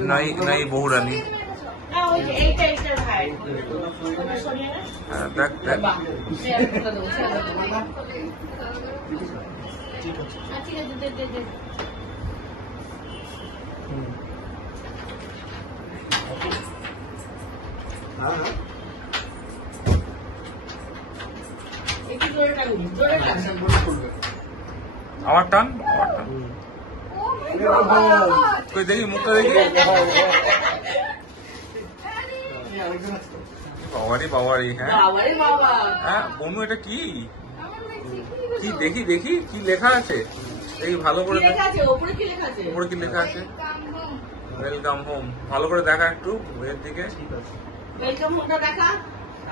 नहीं नहीं बहु रानी आवाज टान कोई देखी मुखटा देखी बाबारी बाबारी হ্যাঁ হ্যাঁ বনু এটা কি কি দেখি দেখি কি লেখা আছে দেখি ভালো করে উপরে কি লেখা আছে ওয়েলকাম হোম ভালো করে দেখা একটু এর দিকে ওয়েলকাম হোমটা দেখা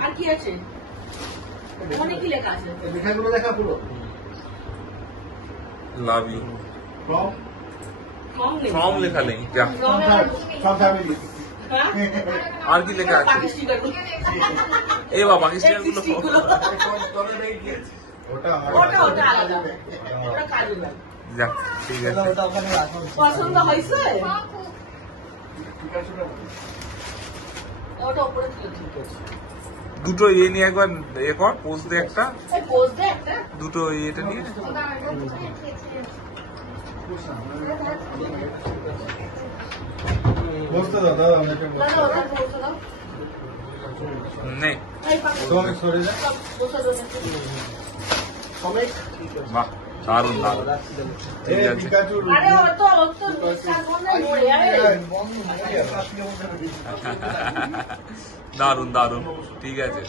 আর কি আছে ওখানে কি লেখা আছে লেখাগুলো দেখা পুরো লাভ ইউ ফ্রম লেখা নেই যা সব ফ্যামিলি আর কি লেখা আছে এই বাবা পাকিস্তান গুলো ওটা আলাদা ওটা কাজে লাগে যা ঠিক আছে পছন্দ হয়েছে ওটা উপরে ছিল ঠিক আছে দুটো ইয়ে নিয়ে একবার এ কর পোজ দে একটা পোজ দে একটা দুটো এটা নিয়ে বসতে দাও দাদা আমাকে দাদা ওটা বসে দাও নেই তোমাকে সরে যা সবাই বাহ দারুণ দারুণ ঠিক এই আছে পিকাচু আরে ও তো সামনে পড়ে যাবে দারুণ দারুণ ঠিক আছে